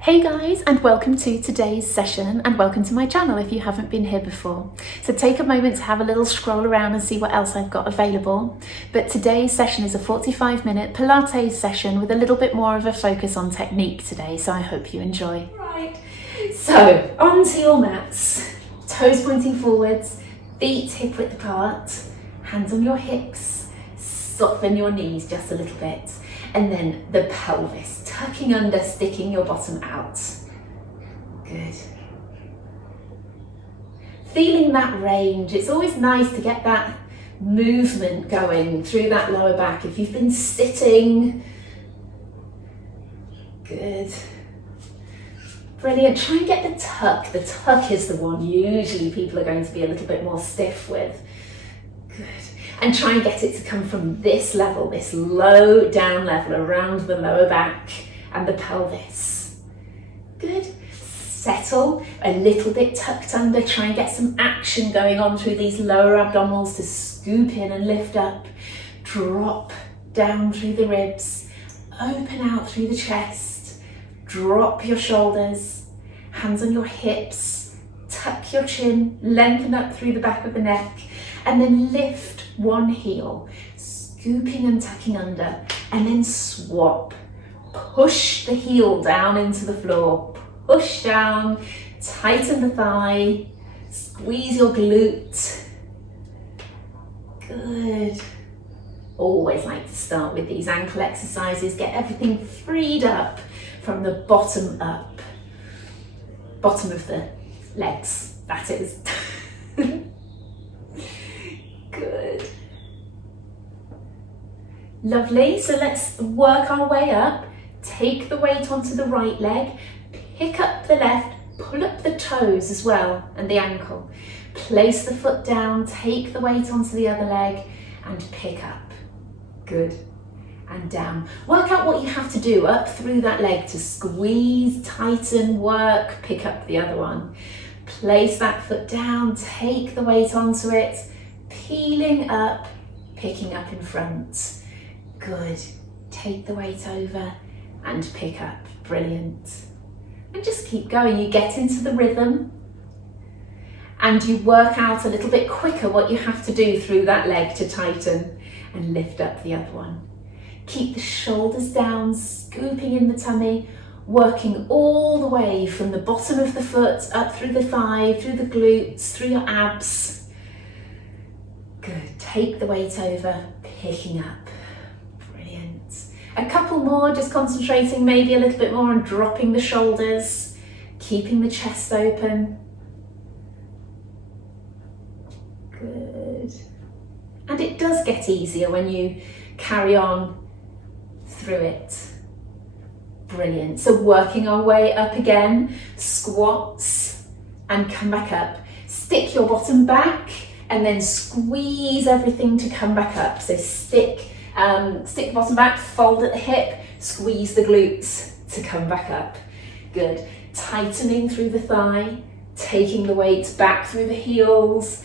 Hey guys, and welcome to today's session, and welcome to my channel if you haven't been here before. So take a moment to have a little scroll around and see what else I've got available. But today's session is a 45-minute Pilates session with a little bit more of a focus on technique today, so I hope you enjoy. Right, so onto your mats, toes pointing forwards, feet hip width apart, hands on your hips, soften your knees just a little bit. And then the pelvis, tucking under, sticking your bottom out. Good. Feeling that range. It's always nice to get that movement going through that lower back. If you've been sitting, good. Brilliant. Try and get the tuck. The tuck is the one usually people are going to be a little bit more stiff with. Good. And try and get it to come from this level, this low down level around the lower back and the pelvis. Good. Settle a little bit tucked under. Try and get some action going on through these lower abdominals to scoop in and lift up. Drop down through the ribs. Open out through the chest. Drop your shoulders. Hands on your hips. Tuck your chin. Lengthen up through the back of the neck. And then lift one heel, scooping and tucking under, and then swap. Push the heel down into the floor, push down, tighten the thigh, squeeze your glute. Good. Always like to start with these ankle exercises, get everything freed up from the bottom up. Bottom of the legs, that is. Good. Lovely, so let's work our way up. Take the weight onto the right leg, pick up the left, pull up the toes as well and the ankle. Place the foot down, take the weight onto the other leg and pick up. Good. And down. Work out what you have to do up through that leg to squeeze, tighten, work, pick up the other one. Place that foot down, take the weight onto it, peeling up, picking up in front. Good. Take the weight over and pick up. Brilliant. And just keep going. You get into the rhythm and you work out a little bit quicker what you have to do through that leg to tighten and lift up the other one. Keep the shoulders down, scooping in the tummy, working all the way from the bottom of the foot up through the thigh, through the glutes, through your abs. Good. Take the weight over, picking up. Brilliant. A couple more, just concentrating maybe a little bit more on dropping the shoulders, keeping the chest open. Good. And it does get easier when you carry on through it. Brilliant. So working our way up again, squats and come back up. Stick your bottom back. And then squeeze everything to come back up. So stick the bottom back, fold at the hip, squeeze the glutes to come back up. Good. Tightening through the thigh, taking the weight back through the heels,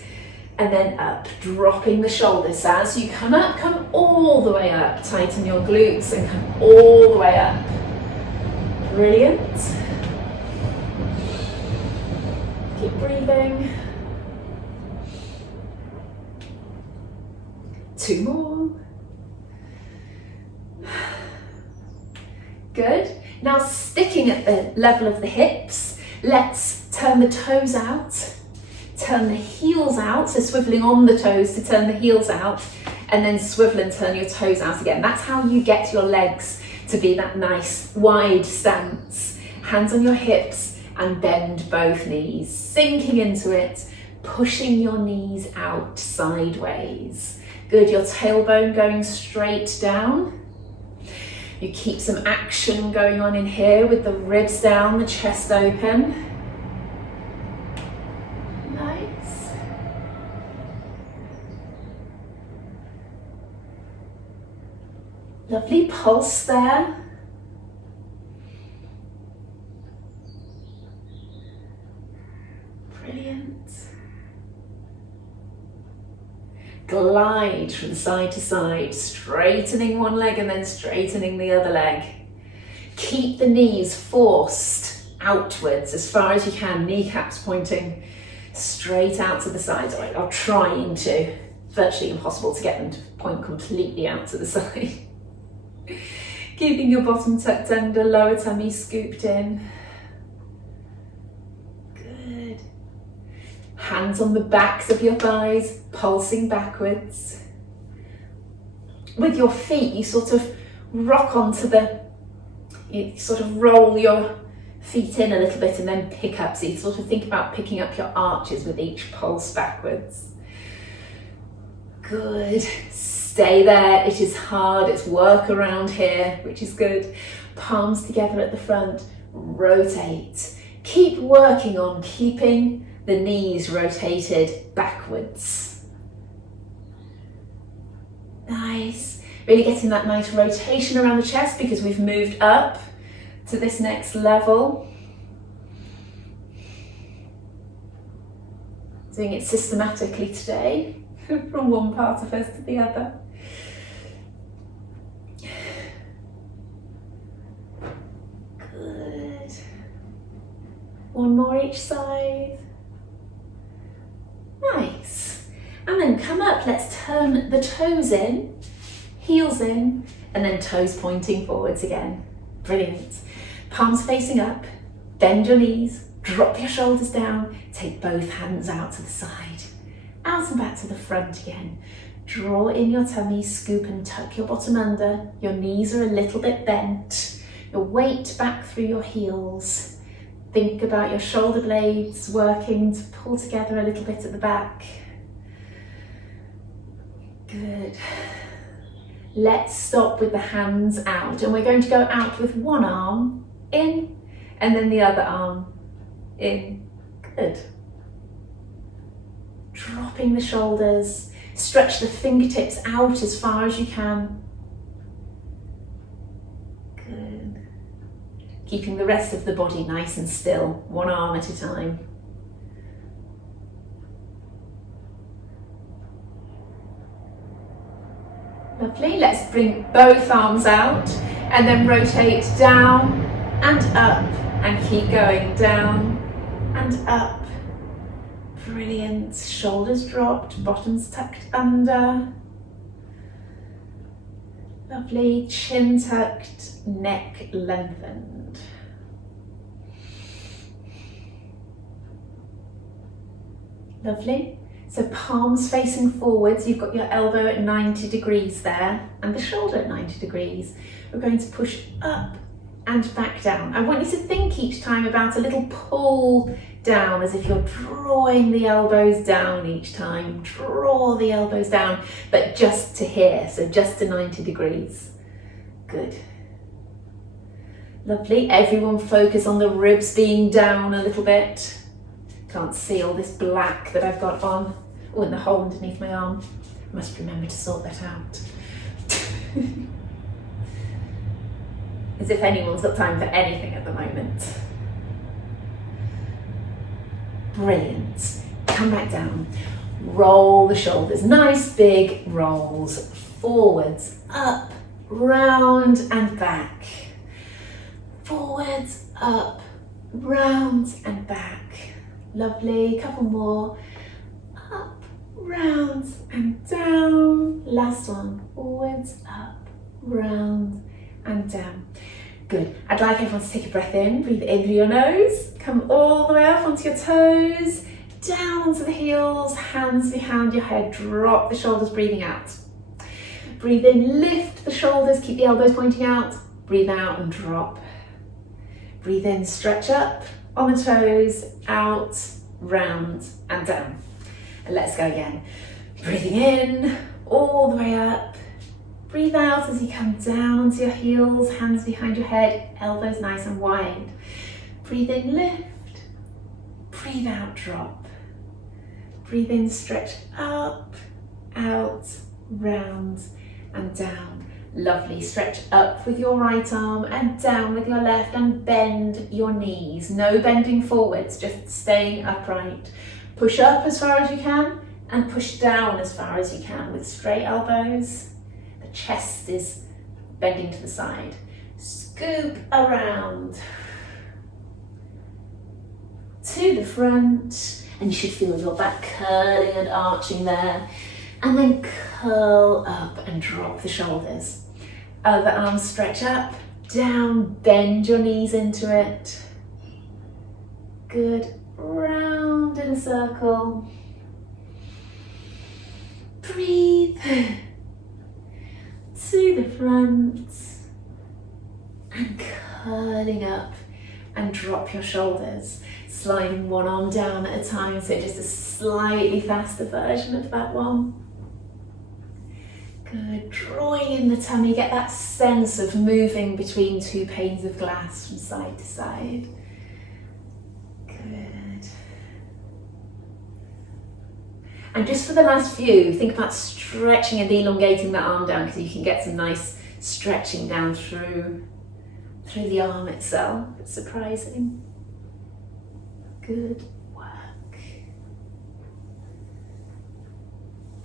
and then up, dropping the shoulders. So as you come up, come all the way up. Tighten your glutes and come all the way up. Brilliant. Keep breathing. 2 more. Good. Now sticking at the level of the hips, let's turn the toes out, turn the heels out, so swiveling on the toes to turn the heels out, and then swivel and turn your toes out again. That's how you get your legs to be that nice wide stance. Hands on your hips and bend both knees, sinking into it, pushing your knees out sideways. Good, your tailbone going straight down. You keep some action going on in here with the ribs down, the chest open. Nice. Lovely pulse there. Brilliant. Glide from side to side, straightening one leg and then straightening the other leg. Keep the knees forced outwards as far as you can, kneecaps pointing straight out to the sides, or trying to. Virtually impossible to get them to point completely out to the side. Keeping your bottom tucked under, lower tummy scooped in. Good. Hands on the backs of your thighs, pulsing backwards. With your feet, you sort of rock onto you sort of roll your feet in a little bit and then pick up. So you sort of think about picking up your arches with each pulse backwards. Good. Stay there. It is hard. It's work around here, which is good. Palms together at the front. Rotate. Keep working on keeping the knees rotated backwards. Nice. Really getting that nice rotation around the chest because we've moved up to this next level. Doing it systematically today. From one part of us to the other. Good. One more each side. Nice. And then come up, let's turn the toes in, heels in, and then toes pointing forwards again. Brilliant. Palms facing up, bend your knees, drop your shoulders down, take both hands out to the side. Out and back to the front again. Draw in your tummy, scoop and tuck your bottom under. Your knees are a little bit bent. Your weight back through your heels. Think about your shoulder blades working to pull together a little bit at the back. Good. Let's stop with the hands out, and we're going to go out with one arm in and then the other arm in. Good. Dropping the shoulders, stretch the fingertips out as far as you can. Good. Keeping the rest of the body nice and still, one arm at a time. Lovely, let's bring both arms out and then rotate down and up and keep going down and up. Brilliant. Shoulders dropped, bottoms tucked under. Lovely. Chin tucked, neck lengthened. Lovely. So palms facing forwards, you've got your elbow at 90 degrees there and the shoulder at 90 degrees. We're going to push up and back down. I want you to think each time about a little pull down, as if you're drawing the elbows down each time. Draw the elbows down, but just to here, so just to 90 degrees. Good. Lovely. Everyone focus on the ribs being down a little bit. Can't see all this black that I've got on. Oh, and the hole underneath my arm. Must remember to sort that out. As if anyone's got time for anything at the moment. Brilliant. Come back down. Roll the shoulders. Nice big rolls. Forwards, up, round and back. Forwards, up, round and back. Lovely. Couple more. Up, round and down. Last one. Forwards, up, round and down. Good. I'd like everyone to take a breath in. Breathe in through your nose. Come all the way up onto your toes. Down onto the heels. Hands behind your head. Drop the shoulders, breathing out. Breathe in, lift the shoulders. Keep the elbows pointing out. Breathe out and drop. Breathe in, stretch up on the toes. Out, round and down. And let's go again. Breathing in, all the way up. Breathe out as you come down onto your heels, hands behind your head, elbows nice and wide. Breathe in, lift. Breathe out, drop. Breathe in, stretch up, out, round and down. Lovely. Stretch up with your right arm and down with your left and bend your knees. No bending forwards, just staying upright. Push up as far as you can and push down as far as you can with straight elbows. The chest is bending to the side. Scoop around to the front, and you should feel your back curling and arching there, and then curl up and drop the shoulders. Other arm stretch up, down, bend your knees into it. Good, round in a circle. Breathe to the front and curling up, and drop your shoulders, sliding one arm down at a time, so just a slightly faster version of that one. Good, drawing in the tummy, get that sense of moving between two panes of glass from side to side. Good. And just for the last few, think about stretching and elongating that arm down, because you can get some nice stretching down through the arm itself. It's surprising. Good work.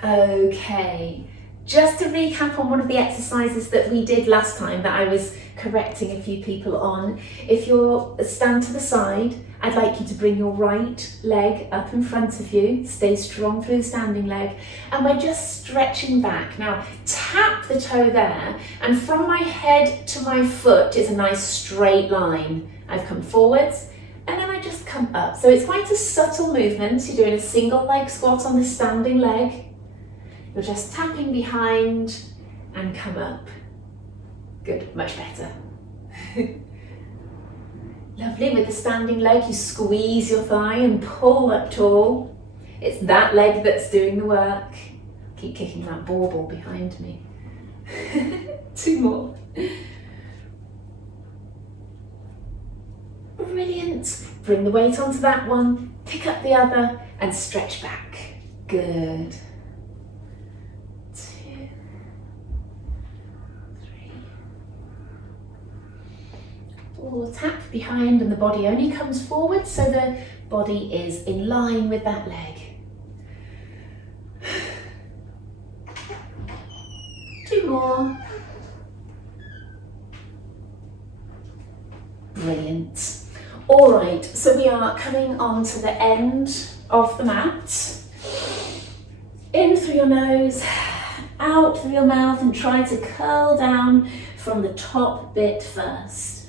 Okay, just to recap on one of the exercises that we did last time that I was correcting a few people on. If you're stand to the side, I'd like you to bring your right leg up in front of you, stay strong through the standing leg, and we're just stretching back. Now tap the toe there, and from my head to my foot is a nice straight line. I've come forwards, and then I just come up. So it's quite a subtle movement. You're doing a single leg squat on the standing leg. You're just tapping behind and come up. Good, much better. Lovely, with the standing leg, you squeeze your thigh and pull up tall. It's that leg that's doing the work. Keep kicking that bauble behind me. 2 more. Brilliant. Bring the weight onto that one, pick up the other and stretch back. Good. 2, 3, 4. Tap behind and the body only comes forward, so the body is in line with that leg. 2 more. Brilliant. All right, so we are coming on to the end of the mat. In through your nose, out through your mouth, and try to curl down from the top bit first,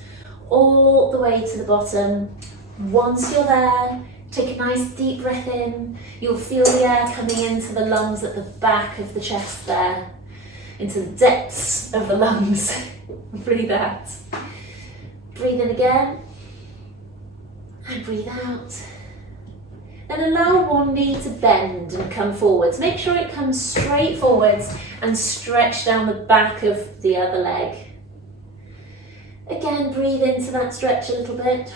all the way to the bottom. Once you're there, take a nice deep breath in. You'll feel the air coming into the lungs at the back of the chest there, into the depths of the lungs. Breathe out. Breathe in again. And breathe out. Then allow one knee to bend and come forwards. Make sure it comes straight forwards and stretch down the back of the other leg. Again, breathe into that stretch a little bit.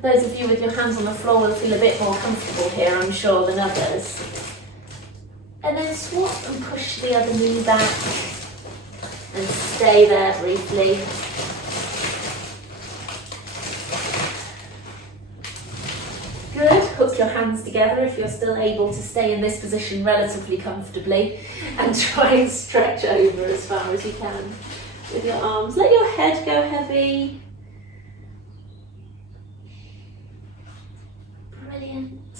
Those of you with your hands on the floor will feel a bit more comfortable here, I'm sure, than others. And then swap and push the other knee back and stay there briefly. Good, hook your hands together if you're still able to stay in this position relatively comfortably, and try and stretch over as far as you can with your arms. Let your head go heavy. Brilliant.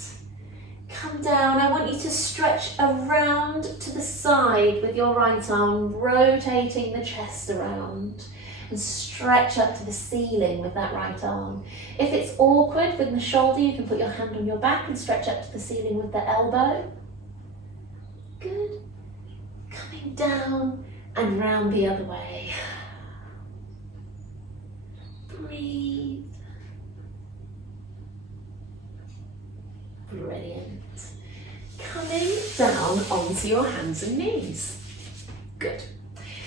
Come down. I want you to stretch around to the side with your right arm, rotating the chest around. And stretch up to the ceiling with that right arm. If it's awkward with the shoulder, you can put your hand on your back and stretch up to the ceiling with the elbow. Good. Coming down and round the other way. Breathe. Brilliant. Coming down onto your hands and knees. Good.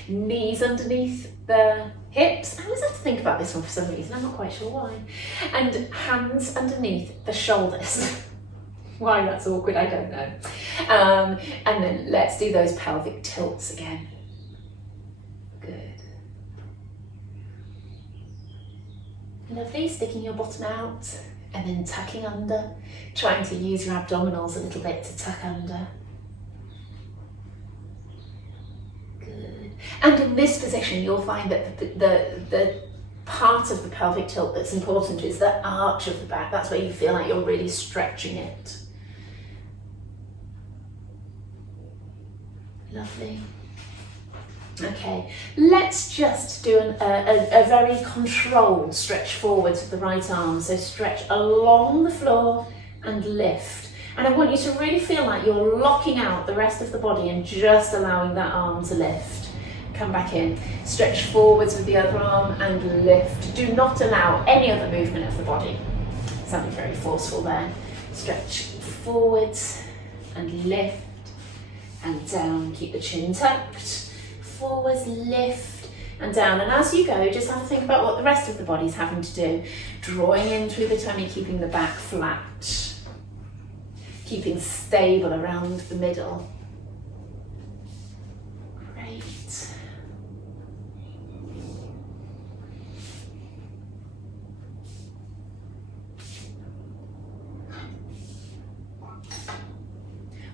Knees underneath the hips. I always have to think about this one for some reason, I'm not quite sure why. And hands underneath the shoulders. Why that's awkward, I don't know. And then let's do those pelvic tilts again. Good. Lovely, sticking your bottom out and then tucking under, trying to use your abdominals a little bit to tuck under. And in this position, you'll find that the part of the pelvic tilt that's important is the arch of the back. That's where you feel like you're really stretching it. Lovely. Okay, let's just do a very controlled stretch forwards with the right arm. So stretch along the floor and lift. And I want you to really feel like you're locking out the rest of the body and just allowing that arm to lift. Come back in, stretch forwards with the other arm and lift. Do not allow any other movement of the body. Sounding very forceful there. Stretch forwards and lift and down. Keep the chin tucked. Forwards, lift and down. And as you go, just have to think about what the rest of the body's having to do. Drawing in through the tummy, keeping the back flat. Keeping stable around the middle. Great.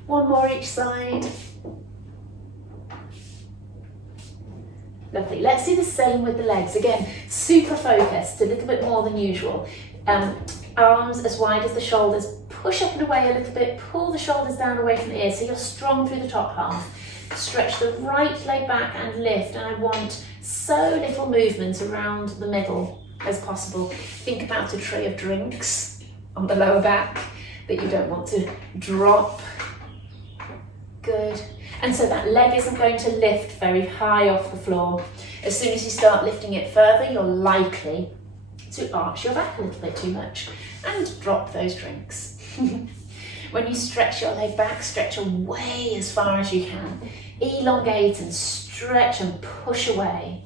One more each side. Lovely. Let's do the same with the legs. Again, super focused, a little bit more than usual. Arms as wide as the shoulders. Push up and away a little bit. Pull the shoulders down away from the ears so you're strong through the top half. Stretch the right leg back and lift. And I want so little movement around the middle as possible. Think about a tray of drinks on the lower back that you don't want to drop. Good. And so that leg isn't going to lift very high off the floor. As soon as you start lifting it further, you're likely to arch your back a little bit too much and drop those drinks. When you stretch your leg back, stretch away as far as you can. Elongate and stretch and push away.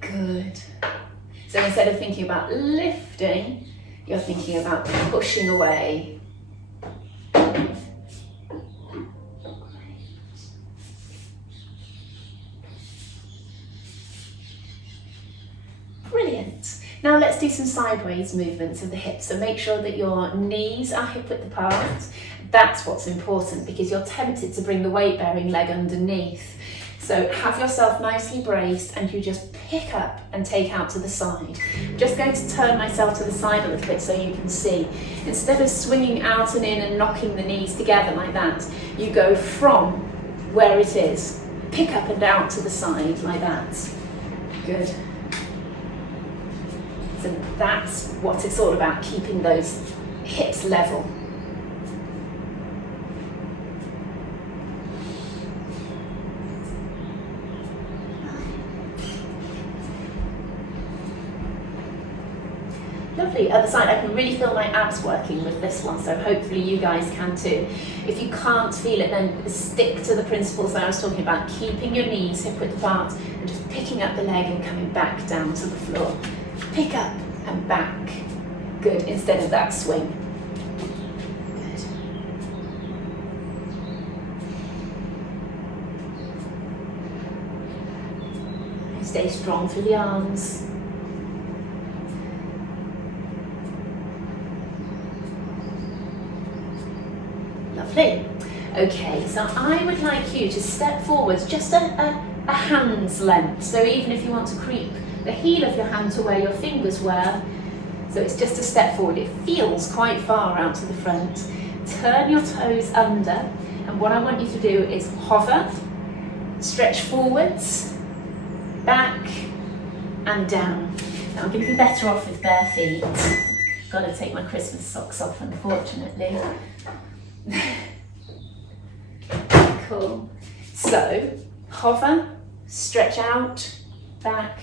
Good. So instead of thinking about lifting, you're thinking about pushing away. Brilliant. Now let's do some sideways movements of the hips. So make sure that your knees are hip width apart. That's what's important because you're tempted to bring the weight bearing leg underneath. So have yourself nicely braced and you just pick up and take out to the side. I'm just going to turn myself to the side a little bit so you can see. Instead of swinging out and in and knocking the knees together like that, you go from where it is, pick up and out to the side like that. Good. So that's what it's all about, keeping those hips level. Lovely. Other side, I can really feel my abs working with this one, so hopefully you guys can too. If you can't feel it, then stick to the principles that I was talking about, keeping your knees hip width apart and just picking up the leg and coming back down to the floor. Pick up and back. Good, instead of that swing. Good. Stay strong through the arms. Lovely. Okay, so I would like you to step forwards just a hand's length. So even if you want to creep the heel of your hand to where your fingers were, so it's just a step forward. It feels quite far out to the front. Turn your toes under, and what I want you to do is hover, stretch forwards, back, and down. Now I'm going to be better off with bare feet. Got to take my Christmas socks off, unfortunately. Cool. So, hover, stretch out, back,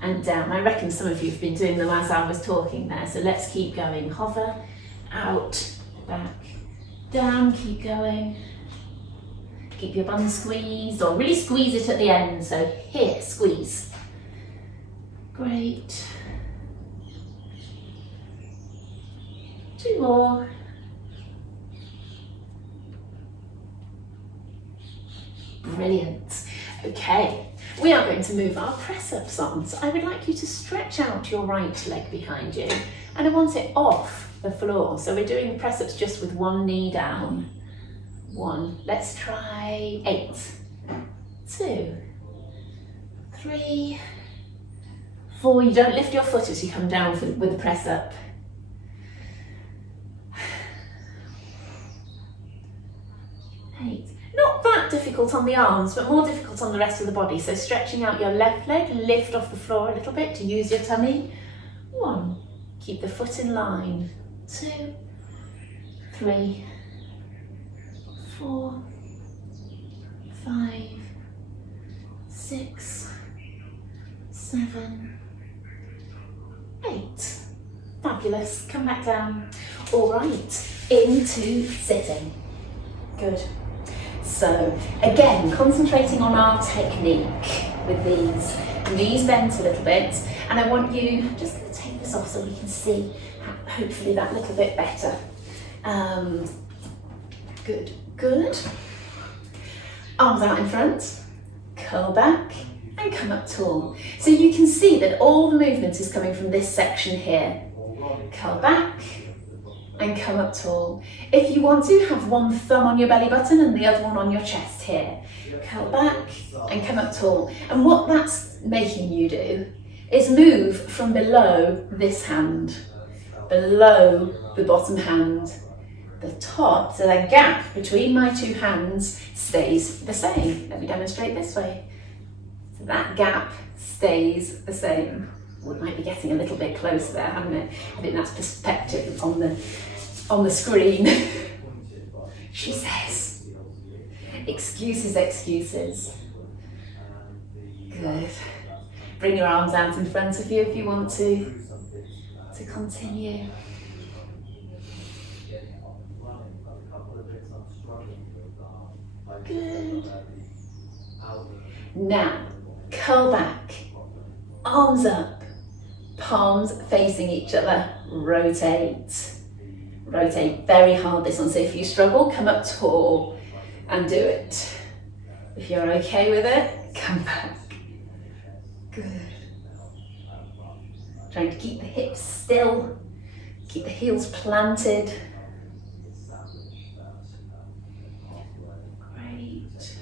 and down. I reckon some of you have been doing them as I was talking there, so let's keep going. Hover, out, back, down, keep going. Keep your bum squeezed, or really squeeze it at the end, so here, squeeze. Great. 2 more. Brilliant. Okay. We are going to move our press-ups on. So I would like you to stretch out your right leg behind you, and I want it off the floor. So we're doing the press-ups just with one knee down. 1. Let's try 8. 2, 3, 4. You don't lift your foot as you come down with the press up. 8. Not that difficult on the arms, but more difficult on the rest of the body. So stretching out your left leg, lift off the floor a little bit to use your tummy. 1. Keep the foot in line. 2, 3, 4, 5, 6, 7, 8. Fabulous. Come back down. All right, into sitting. Good. So again, concentrating on our technique with these. Knees bent a little bit, and I want you, I'm just going to take this off so we can see hopefully that little bit better. Good, good. Arms out in front, curl back and come up tall. So you can see that all the movement is coming from this section here. Curl back and come up tall. If you want to, have one thumb on your belly button and the other one on your chest here. Curl back and come up tall. And what that's making you do is move from below this hand, below the bottom hand. The top, so the gap between my two hands stays the same. Let me demonstrate this way. So that gap stays the same. We might be getting a little bit closer there, haven't it? I think that's perspective on the screen. She says. Excuses, excuses. Good. Bring your arms out in front of you if you want to continue. Good. Now, curl back, arms up, palms facing each other, rotate. Rotate very hard this one, so if you struggle, come up tall and do it. If you're okay with it, come back. Good. Trying to keep the hips still, keep the heels planted. Great.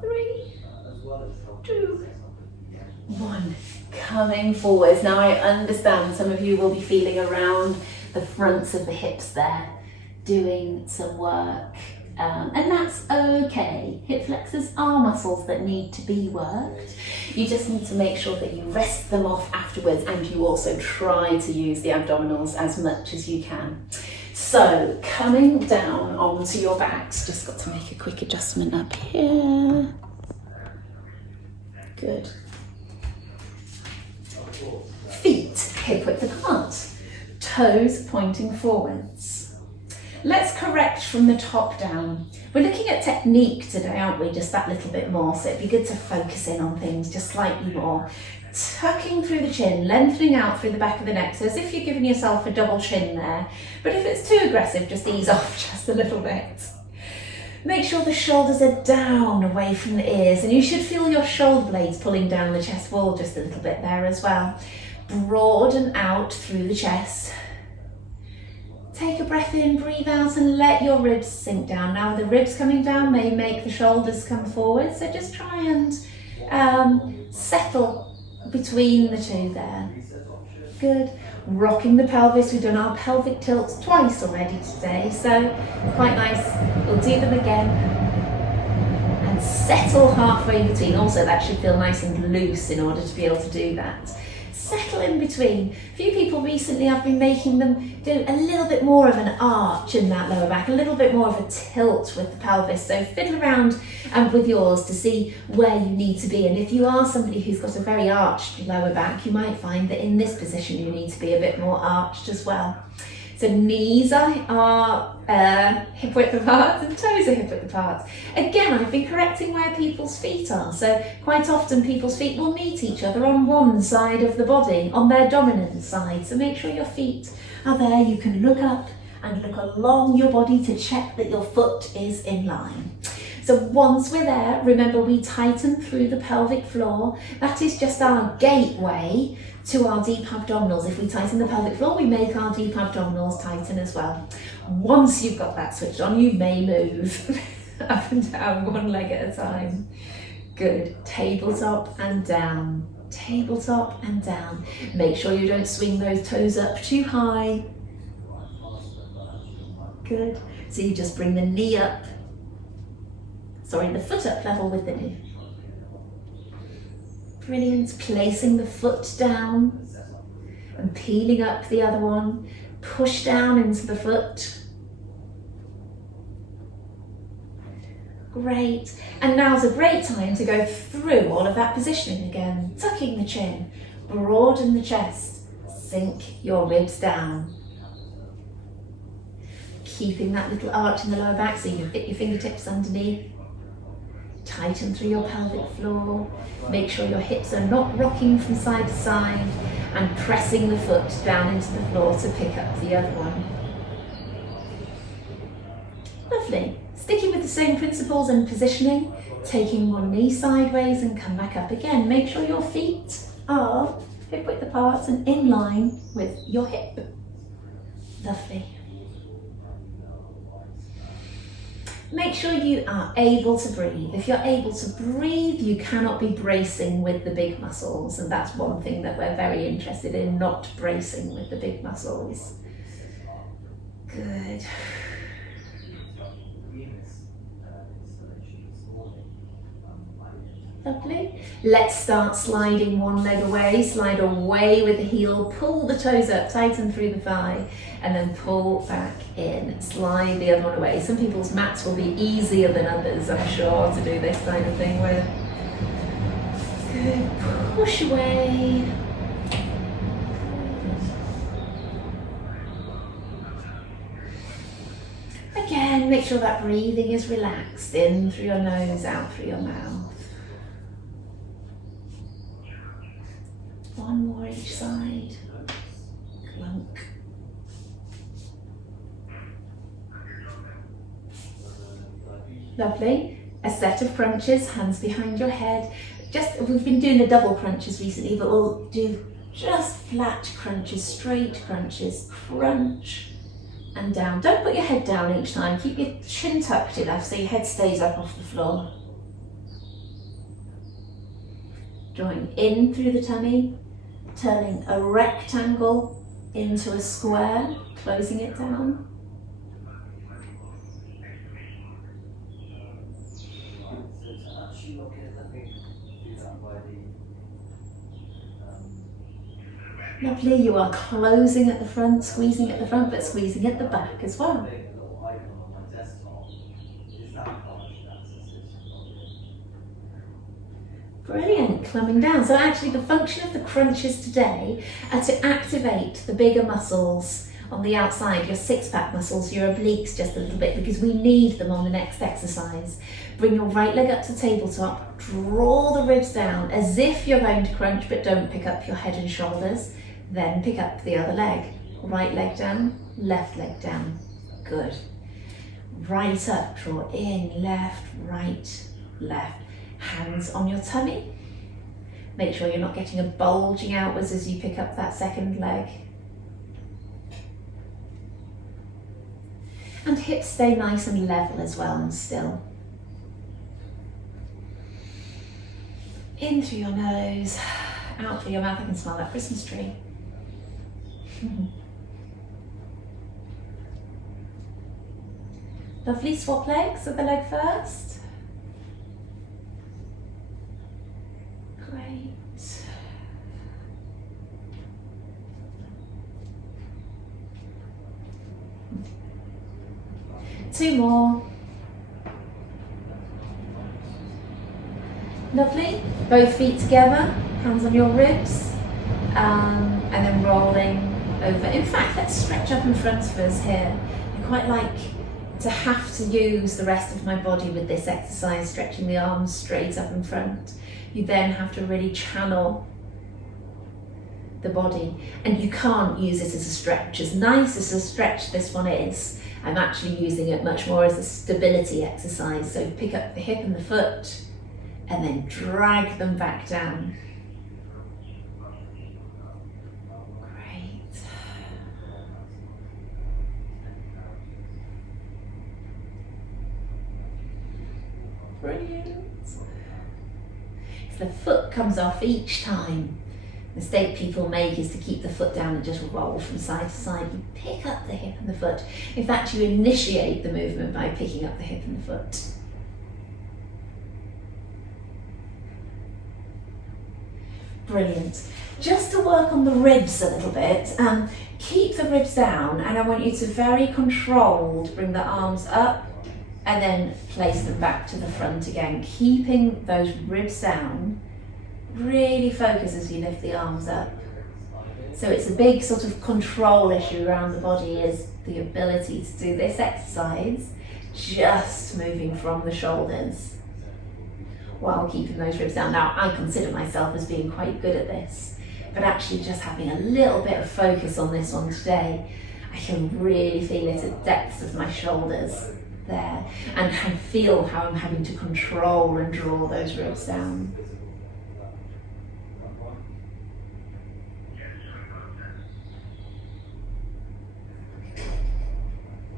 3, 2, 1. Coming forwards. Now I understand some of you will be feeling around the fronts of the hips there, doing some work. And that's okay. Hip flexors are muscles that need to be worked. You just need to make sure that you rest them off afterwards, and you also try to use the abdominals as much as you can. So coming down onto your backs, just got to make a quick adjustment up here. Good. Feet hip width apart, toes pointing forwards. Let's correct from the top down. We're looking at technique today, aren't we? Just that little bit more. So it'd be good to focus in on things just slightly more. Tucking through the chin, lengthening out through the back of the neck. So as if you're giving yourself a double chin there. But if it's too aggressive, just ease off just a little bit. Make sure the shoulders are down away from the ears, and you should feel your shoulder blades pulling down the chest wall just a little bit there as well. Broaden out through the chest. Take a breath in, breathe out, and let your ribs sink down. Now the ribs coming down may make the shoulders come forward, so just try and settle between the two there. Good. Rocking the pelvis. We've done our pelvic tilts twice already today, so quite nice. We'll do them again. And settle halfway between. Also, that should feel nice and loose in order to be able to do that. Settle in between. A few people recently have been making them do a little bit more of an arch in that lower back, a little bit more of a tilt with the pelvis. So fiddle around with yours to see where you need to be. And if you are somebody who's got a very arched lower back, you might find that in this position you need to be a bit more arched as well. So knees are hip width apart and toes are hip width apart. Again, I've been correcting where people's feet are. So quite often people's feet will meet each other on one side of the body, on their dominant side. So make sure your feet are there. You can look up and look along your body to check that your foot is in line. So once we're there, remember we tighten through the pelvic floor. That is just our gateway to our deep abdominals. If we tighten the pelvic floor, we make our deep abdominals tighten as well. Once you've got that switched on, you may move up and down one leg at a time. Good. Tabletop and down. Tabletop and down. Make sure you don't swing those toes up too high. Good. So you just bring the knee up. Sorry, the foot up level with the knee. Brilliant. Placing the foot down and peeling up the other one. Push down into the foot. Great. And now's a great time to go through all of that positioning again. Tucking the chin, broaden the chest, sink your ribs down. Keeping that little arch in the lower back so you fit your fingertips underneath. Tighten through your pelvic floor. Make sure your hips are not rocking from side to side and pressing the foot down into the floor to pick up the other one. Lovely. Sticking with the same principles and positioning, taking one knee sideways and come back up again. Make sure your feet are hip width apart and in line with your hip. Lovely. Make sure you are able to breathe. If you're able to breathe, you cannot be bracing with the big muscles, and that's one thing that we're very interested in, not bracing with the big muscles. Good. Lovely. Let's start sliding one leg away. Slide away with the heel. Pull the toes up, tighten through the thigh, and then pull back in. Slide the other one away. Some people's mats will be easier than others, I'm sure, to do this kind of thing with. Good. Push away. Again, make sure that breathing is relaxed. In through your nose, out through your mouth. One more each side. Clunk. Lovely. A set of crunches, hands behind your head. We've been doing the double crunches recently, but we'll do just flat crunches, straight crunches. Crunch and down. Don't put your head down each time. Keep your chin tucked enough so your head stays up off the floor. Drawing in through the tummy. Turning a rectangle into a square, closing it down. Lovely, you are closing at the front, squeezing at the front, but squeezing at the back as well. Brilliant, climbing down. So actually the function of the crunches today are to activate the bigger muscles on the outside, your six-pack muscles, your obliques just a little bit, because we need them on the next exercise. Bring your right leg up to tabletop, draw the ribs down as if you're going to crunch, but don't pick up your head and shoulders. Then pick up the other leg. Right leg down, left leg down. Good. Right up, draw in, left, right, left. Hands on your tummy. Make sure you're not getting a bulging outwards as you pick up that second leg. And hips stay nice and level as well and still. In through your nose, out through your mouth. I can smell that Christmas tree. Lovely, swap legs, so the leg first. Great. Two more. Lovely. Both feet together, hands on your ribs, and then rolling over. In fact, let's stretch up in front of us here. I quite like to have to use the rest of my body with this exercise, stretching the arms straight up in front. You then have to really channel the body, and you can't use it as a stretch. As nice as a stretch this one is, I'm actually using it much more as a stability exercise. So pick up the hip and the foot and then drag them back down. Great. Brilliant. So the foot comes off each time. The mistake people make is to keep the foot down and just roll from side to side. You pick up the hip and the foot. In fact, you initiate the movement by picking up the hip and the foot. Brilliant. Just to work on the ribs a little bit, keep the ribs down, and I want you to very controlled bring the arms up and then place them back to the front again, keeping those ribs down. Really focus as you lift the arms up. So it's a big sort of control issue around the body, is the ability to do this exercise just moving from the shoulders while keeping those ribs down. Now, I consider myself as being quite good at this, but actually just having a little bit of focus on this one today, I can really feel it at depths of my shoulders there, and can feel how I'm having to control and draw those ribs down.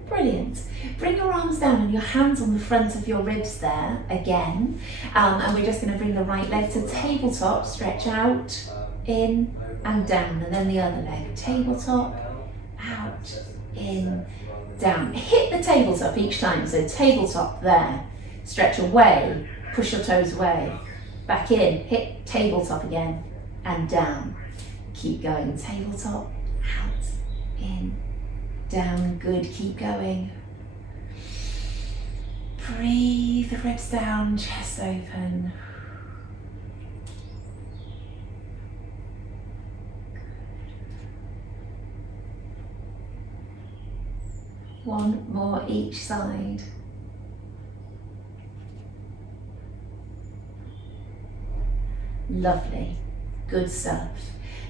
Brilliant. Bring your arms down and your hands on the front of your ribs there again. And we're just going to bring the right leg to tabletop, stretch out, in and down, and then the other leg. Tabletop, out, in, down. Hit the tabletop each time. So tabletop there, stretch away, push your toes away, back in, hit tabletop again, and down. Keep going. Tabletop, out, in, down. Good, keep going. Breathe the ribs down, chest open. One more each side. Lovely, good stuff.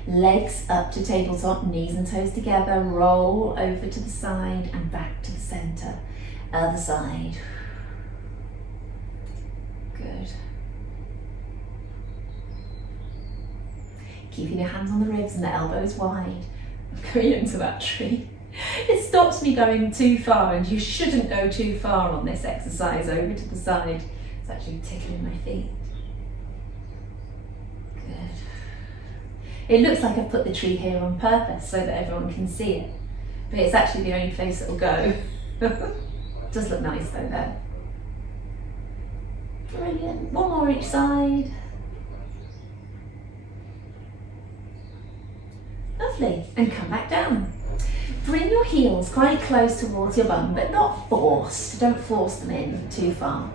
Legs up to tabletop, knees and toes together, roll over to the side and back to the center. Other side. Good. Keeping your hands on the ribs and the elbows wide. I'm going into that tree. It stops me going too far, and you shouldn't go too far on this exercise over to the side. It's actually tickling my feet. Good. It looks like I've put the tree here on purpose so that everyone can see it, but it's actually the only place it'll go. Does look nice though there. Brilliant. One more each side. Lovely. And come back down. Bring your heels quite close towards your bum, but not forced. Don't force them in too far.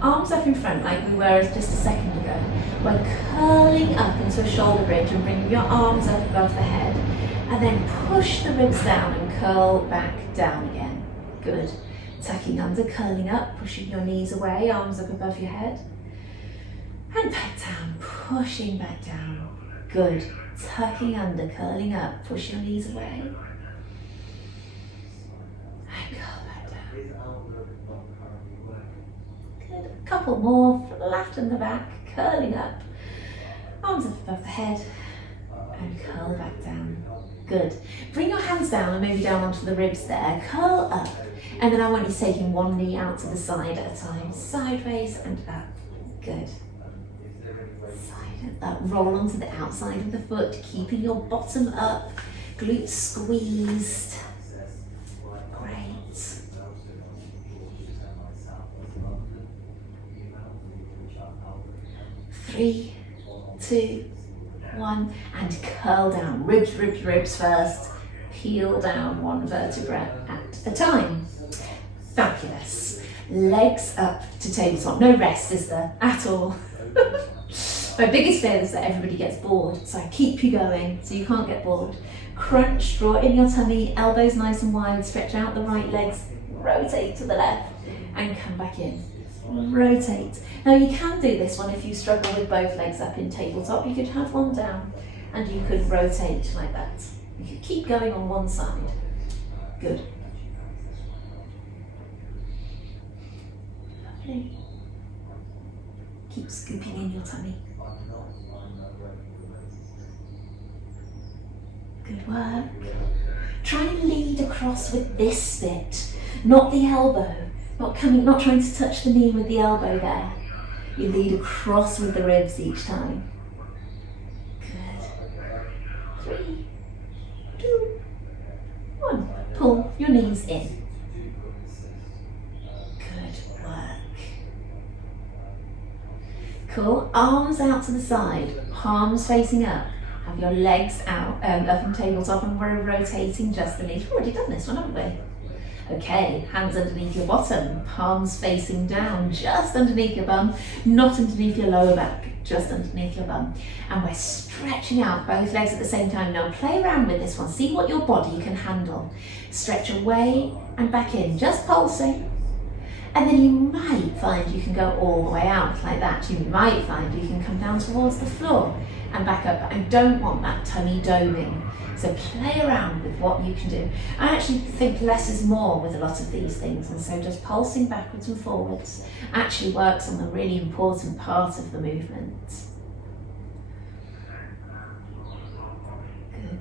Arms up in front like we were just a second ago. We're curling up into a shoulder bridge and bringing your arms up above the head, and then push the ribs down and curl back down again. Good. Tucking under, curling up, pushing your knees away, arms up above your head. And back down, pushing back down. Good. Tucking under, curling up, push your knees away. And curl back down. Good. A couple more, flatten the back, curling up, arms up above the head, and curl back down. Good. Bring your hands down and maybe down onto the ribs there. Curl up. And then I want you taking one knee out to the side at a time. Sideways and up. Good. Side and up. Roll onto the outside of the foot, keeping your bottom up. Glutes squeezed. Great. Three, two, one, and curl down. Ribs, ribs, ribs first. Peel down one vertebra at a time. Fabulous. Legs up to tabletop. No rest, is there, at all? My biggest fear is that everybody gets bored, so I keep you going so you can't get bored. Crunch, draw in your tummy, elbows nice and wide, stretch out the right legs, rotate to the left, and come back in. Rotate. Now you can do this one if you struggle with both legs up in tabletop. You could have one down and you could rotate like that. You could keep going on one side. Good. Lovely. Keep scooping in your tummy. Good work. Try and lead across with this bit, not the elbow. Not trying to touch the knee with the elbow there. You lead across with the ribs each time. Good. 3, 2, 1. Pull your knees in. Good work. Cool. Arms out to the side, palms facing up. Have your legs out, up on tabletop, and we're rotating just beneath. We've already done this one, haven't we? Okay, hands underneath your bottom, palms facing down, just underneath your bum, not underneath your lower back, just underneath your bum. And we're stretching out both legs at the same time. Now play around with this one, see what your body can handle. Stretch away and back in, just pulsing. And then you might find you can go all the way out like that. You might find you can come down towards the floor and back up. But I don't want that tummy doming. So play around with what you can do. I actually think less is more with a lot of these things, and so just pulsing backwards and forwards actually works on the really important part of the movement. Good.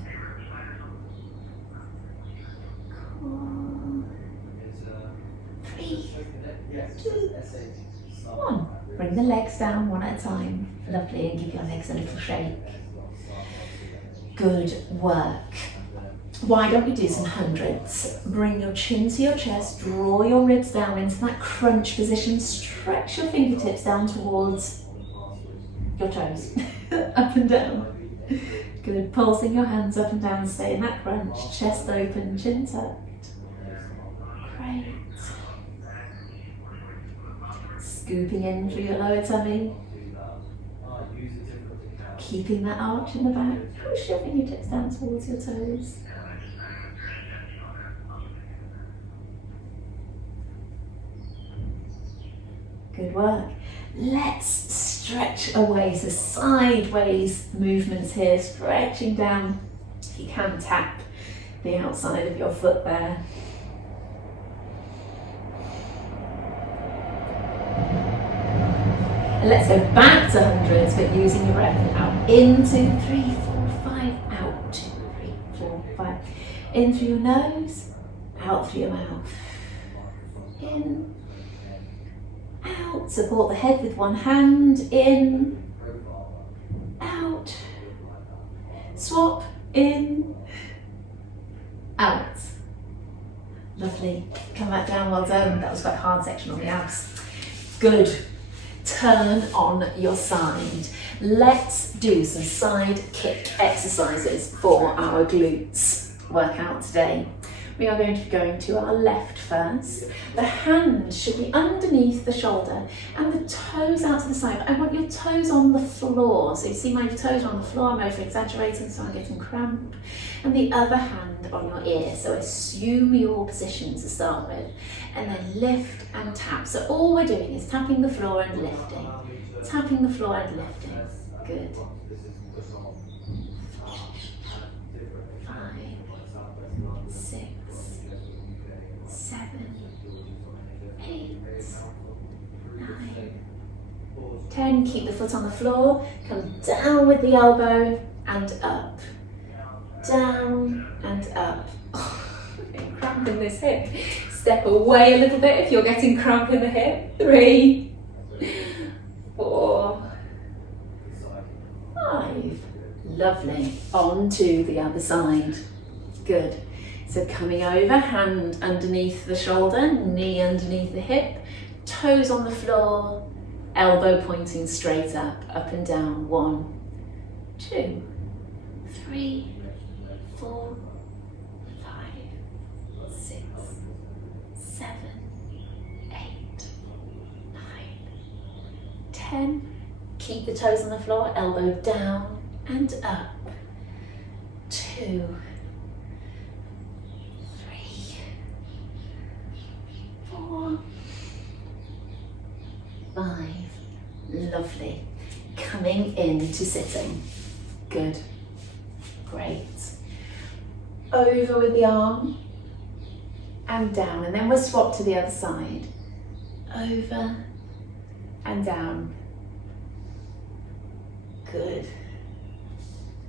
Cool. 3, 2, 1. Bring the legs down one at a time. Lovely, and give your legs a little shake. Good work. Why don't we do some hundreds? Bring your chin to your chest, draw your ribs down into that crunch position, stretch your fingertips down towards your toes, up and down. Good, pulsing your hands up and down, stay in that crunch, chest open, chin tucked. Great. Scooping in through your lower tummy. Keeping that arch in the back, push your fingertips down towards your toes. Good work. Let's stretch away, so sideways movements here, stretching down. You can tap the outside of your foot there. And let's go back to hundreds, but using your breath. Out, in, 2, 3, 4, 5, out, 2, 3, 4, 5. In through your nose, out through your mouth. In, out, support the head with one hand, in, out, swap, in, out. Lovely, come back down, well done. That was quite a hard section on the abs. Good. Turn on your side. Let's do some side kick exercises for our glutes workout today. We are going to be going to our left first. The hand should be underneath the shoulder and the toes out to the side. I want your toes on the floor. So you see my toes are on the floor, I'm over exaggerating so I'm getting cramp. And the other hand on your ear. So assume your position to start with. And then lift and tap. So all we're doing is tapping the floor and lifting. Tapping the floor and lifting. Good. 5, 6, 7, 8, 9, 10. Keep the foot on the floor. Come down with the elbow and up. Down and up. I'm cramping this hip. Step away a little bit if you're getting cramp in the hip. 3, 4, 5. Lovely. On to the other side. Good. So coming over, hand underneath the shoulder, knee underneath the hip, toes on the floor, elbow pointing straight up and down. 1, 2, 3, 4, 5, 6, 7, 8, 9, 10. Keep the toes on the floor, elbow down and up. 2, 3, 4, 5. Lovely. Coming into sitting. Good. Great. Over with the arm and down, and then we'll swap to the other side. Over and down. Good.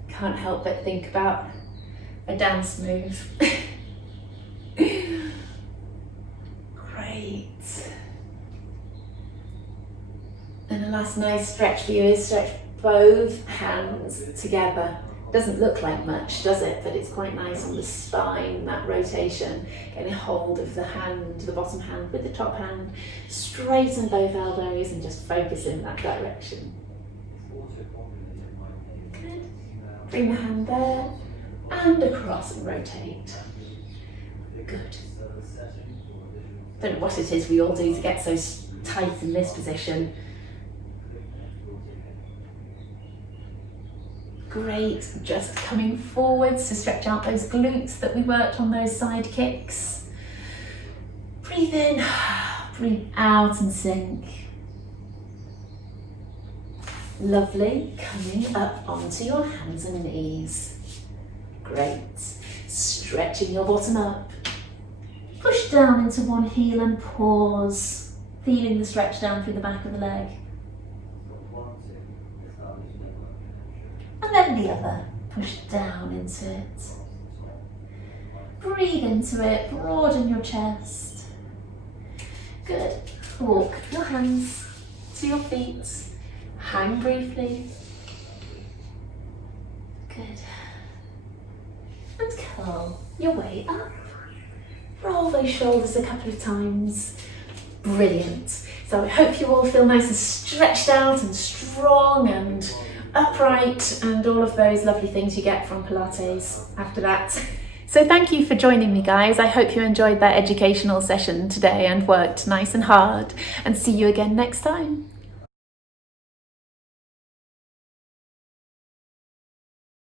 Can't help but think about a dance move. Great. And the last nice stretch for you is stretch both hands together. Doesn't look like much, does it? But it's quite nice on the spine, that rotation. Getting hold of the hand, the bottom hand with the top hand. Straighten both elbows and just focus in that direction. Good. Bring the hand there and across and rotate. Good. Don't know what it is we all do to get so tight in this position. Great, just coming forwards to stretch out those glutes that we worked on, those side kicks. Breathe in, breathe out and sink. Lovely, coming up onto your hands and knees. Great, stretching your bottom up. Push down into one heel and pause, feeling the stretch down through the back of the leg. And then the other, push down into it. Breathe into it, broaden your chest. Good. Walk your hands to your feet. Hang briefly. Good. And curl your way up. Roll those shoulders a couple of times. Brilliant. So I hope you all feel nice and stretched out and strong and upright and all of those lovely things you get from Pilates after that. So thank you for joining me, guys. I hope you enjoyed that educational session today and worked nice and hard, and see you again next time.